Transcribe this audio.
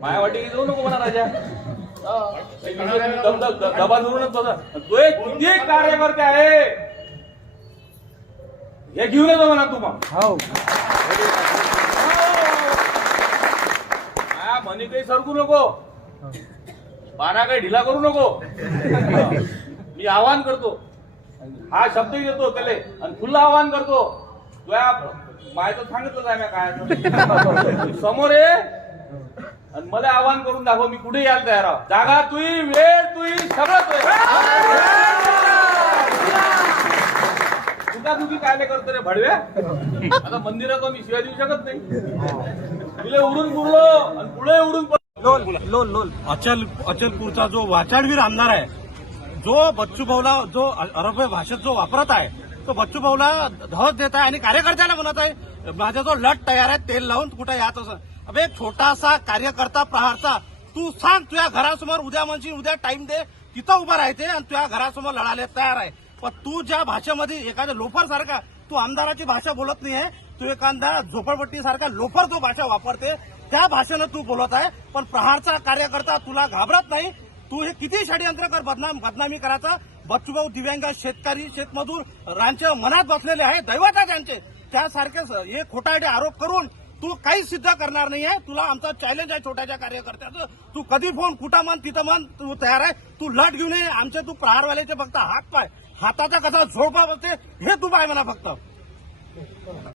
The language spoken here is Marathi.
माया वाटी जाऊ नको म्हणा राजा. दबा धरूनच बसा. तो एक किती कार्यकर्ते आहे? हे घेऊन येतो म्हणा तू माया म्हणे काही सरकू नको. पाना काही ढिला करू नको. मी आवाहन करतो. हा शब्द देतो त्याले. आणि खुल्लं आवाहन करतो. तुया मायचं सांगितलं आहे मी काय. समोर ये. आणि मला आवाहन करून दाखव मी कुठे यायला तयार आहो. जागा तुई वेळ तुई सगळं तुका तुझी काय करतो रे भडवे? आता मंदिरात मी शिवाय देऊ शकत नाही. तुला उडून पुरलो आणि पुढे उडून लोल लोल अचल अचलपूरचा जो वाचाडवीर आमदार आहे जो बच्चू भाऊला जो अरब भाषेत जो वापरत आहे तो बच्चू भाऊला धवत देत आहे आणि कार्यकर्त्याला म्हणत आहे माझा जो लट तयार आहे तेल लावून कुठे यात असं. अबे छोटासा कार्यकर्ता प्रहारचा. तू सांग तुझ्या घरासमोर उद्या म्हणजे उद्या टाइम दे तिथं उभा राहते आणि तुझ्या घरासमोर लढायला तयार आहे. पण तू ज्या भाषेमध्ये एखाद्या लोफर सारखा तू आमदाराची भाषा बोलत नाही आहे तू एखादा झोपडपट्टी सारखा लोफर जो भाषा वापरते त्या भाषेनं तू बोलत आहे. पण प्रहारचा कार्यकर्ता तुला घाबरत नाही. तू हे किती षडयंत्र कर बदनाम बदनामी करायचा? बच्चूभाऊ दिव्यांग शेतकरी शेतमजूर यांच्या मनात बसलेले आहे दैवत आहे त्यांचे. त्यासारखे हे खोटारडे आरोप करून तू काहीच सिद्ध करणार नाहीये तुला आमचा चॅलेंज आहे छोट्याच्या कार्यकर्त्याचं. तू कधी फोन कुठं म्हण तिथं म्हण तू तयार आहे. तू लट घेऊन ये. आमचे तू प्रहारवाल्याचे फक्त हात पाय. हाताचा कसा झोपा बसते हे तू पाय म्हणा फक्त.